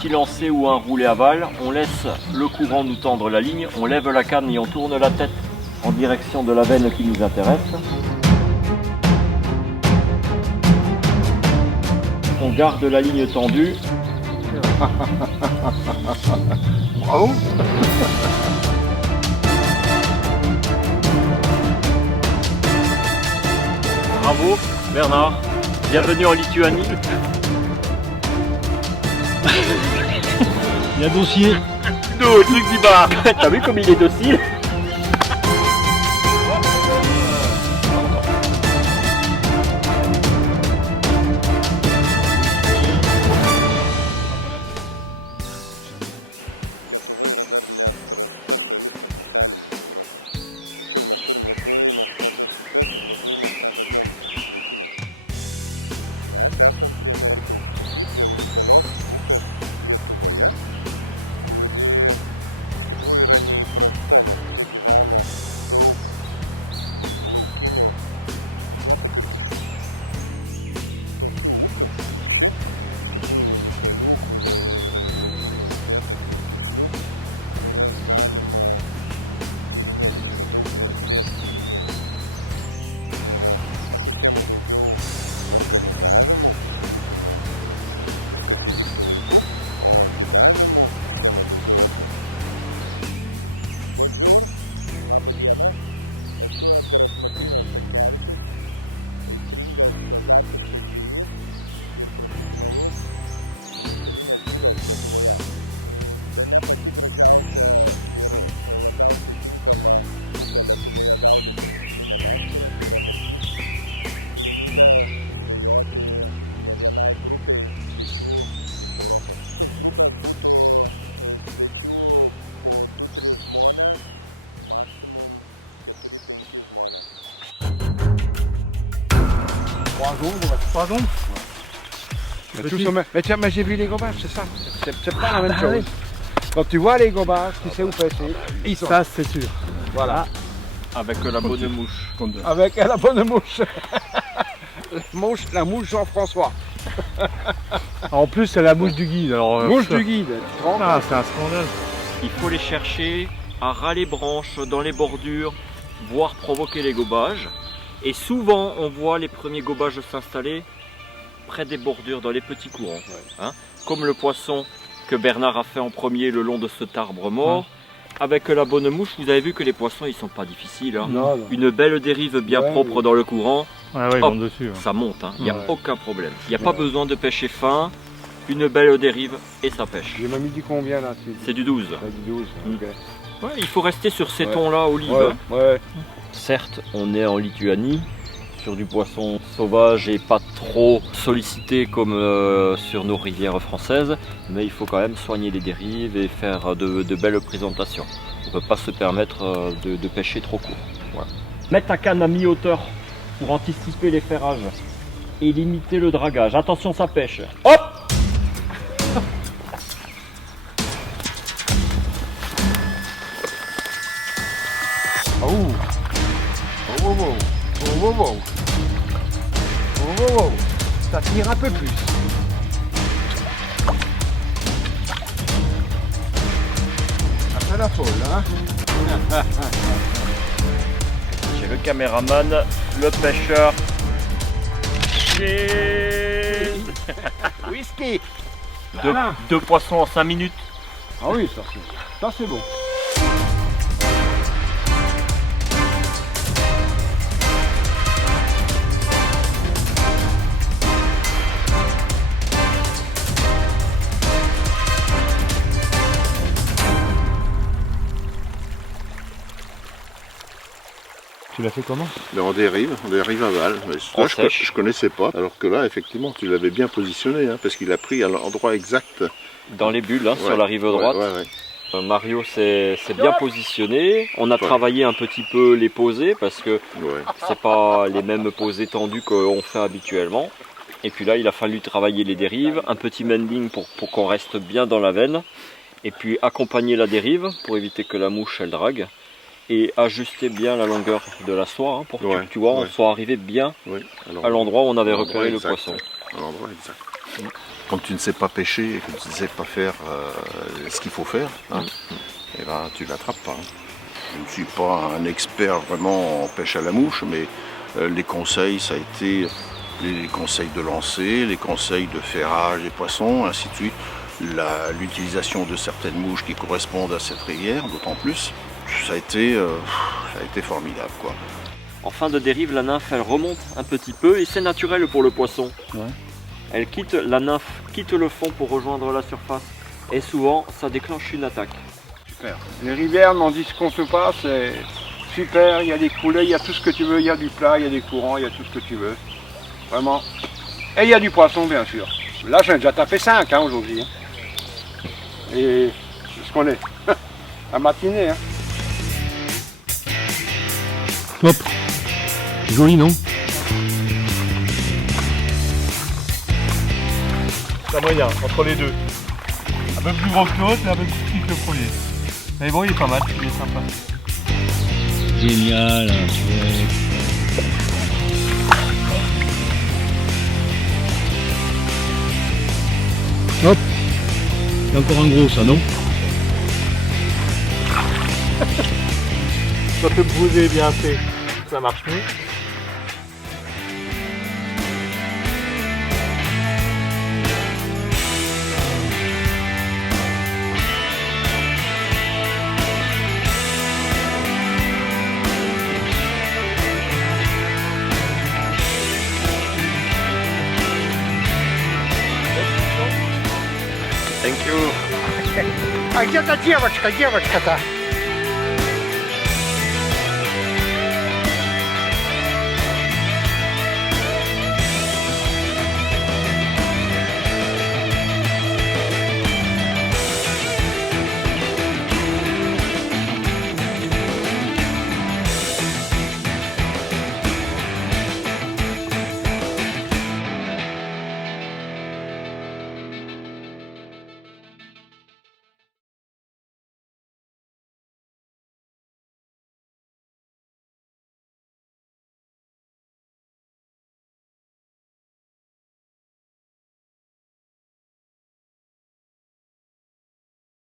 petit lancer ou un roulé aval, on laisse le courant nous tendre la ligne, on lève la canne et on tourne la tête en direction de la veine qui nous intéresse. On garde la ligne tendue. Bravo. Bravo Bernard, bienvenue en Lituanie. Il y a dossier. Le truc du bar. T'as vu comme il est docile? Pardon. Mais tiens, mais j'ai vu les gobages, c'est ça. C'est pas la même chose. Quand tu vois les gobages, tu sais où pêcher. Ça, c'est sûr. Voilà. Avec la bonne mouche. Avec la bonne mouche. La mouche Jean-François. En plus, c'est la mouche du guide. Alors, Mouche du guide. Ah, c'est un scandale. Il faut les chercher à ras les branches, dans les bordures, voire provoquer les gobages. Et souvent, on voit les premiers gobages s'installer près des bordures, dans les petits courants. Hein, comme le poisson que Bernard a fait en premier le long de cet arbre mort. Avec la bonne mouche, vous avez vu que les poissons, ils sont pas difficiles. Hein. Non, non. Une belle dérive bien propre dans le courant, Ah ouais, ils hop, vont dessus. ça monte. Il n'y a Ouais. aucun problème. Il n'y a pas besoin de pêcher fin. Une belle dérive et ça pêche. J'ai même dit combien là? C'est du 12. C'est du 12. Ok. Ouais, il faut rester sur ces Ouais. tons-là, olive. Ouais, ouais. Certes, on est en Lituanie, sur du poisson sauvage et pas trop sollicité comme sur nos rivières françaises, mais il faut quand même soigner les dérives et faire de belles présentations. On ne peut pas se permettre de pêcher trop court. Voilà. Mettre ta canne à mi-hauteur pour anticiper les ferrages et limiter le dragage. Attention, ça pêche. Hop! Oh. Oh, oh, oh. Oh, oh, oh. Oh, oh, oh. Ça tire un peu plus. Ça fait la folle, hein? J'ai le caméraman, le pêcheur. Cheers! Whisky. Deux poissons en 5 minutes. Ah oui, ça c'est bon. Tu l'as fait comment? Mais on dérive aval. Mais En là, sèche. je connaissais pas. Alors que là, effectivement, tu l'avais bien positionné, hein, parce qu'il a pris à l'endroit exact. Dans les bulles, hein, sur Ouais. la rive droite. Ouais. Mario s'est bien positionné. On a travaillé un petit peu les posées parce que Ouais. c'est pas les mêmes posées tendues qu'on fait habituellement. Et puis là, il a fallu travailler les dérives, un petit mending pour qu'on reste bien dans la veine. Et puis accompagner la dérive pour éviter que la mouche elle drague. Et ajuster bien la longueur de la soie pour que Ouais, tu vois, on ouais. soit arrivé bien Oui. à l'endroit où on avait à l'endroit repéré le exact. poisson. À l'endroit exact. Quand tu ne sais pas pêcher et que tu ne sais pas faire ce qu'il faut faire, hein, et ben, tu l'attrapes pas. Hein. Je ne suis pas un expert vraiment en pêche à la mouche, mais les conseils, ça a été les conseils de lancer, les conseils de ferrage des poissons, ainsi de suite. L'utilisation de certaines mouches qui correspondent à cette rivière, d'autant plus, ça a été formidable, quoi. En fin de dérive, la nymphe elle remonte un petit peu et c'est naturel pour le poisson. Ouais. La nymphe quitte le fond pour rejoindre la surface et souvent ça déclenche une attaque. Super. Les rivières, n'en discontent pas, c'est super, il y a des coulées, il y a tout ce que tu veux, il y a du plat, il y a des courants, il y a tout ce que tu veux. Vraiment. Et il y a du poisson, bien sûr. Là, j'ai déjà tapé 5 aujourd'hui. Hein. Et c'est ce qu'on est. À matinée. Hein. Hop. Joli, non? C'est moyen, entre les deux. Un peu plus gros que l'autre, mais un peu plus petit que le premier. Mais bon, il est pas mal, il est sympa. Génial, Hop, c'est encore un gros ça, non? Quand le boulet est bien fait, ça marche mieux. Thank you. А где-то девочка, девочка-то.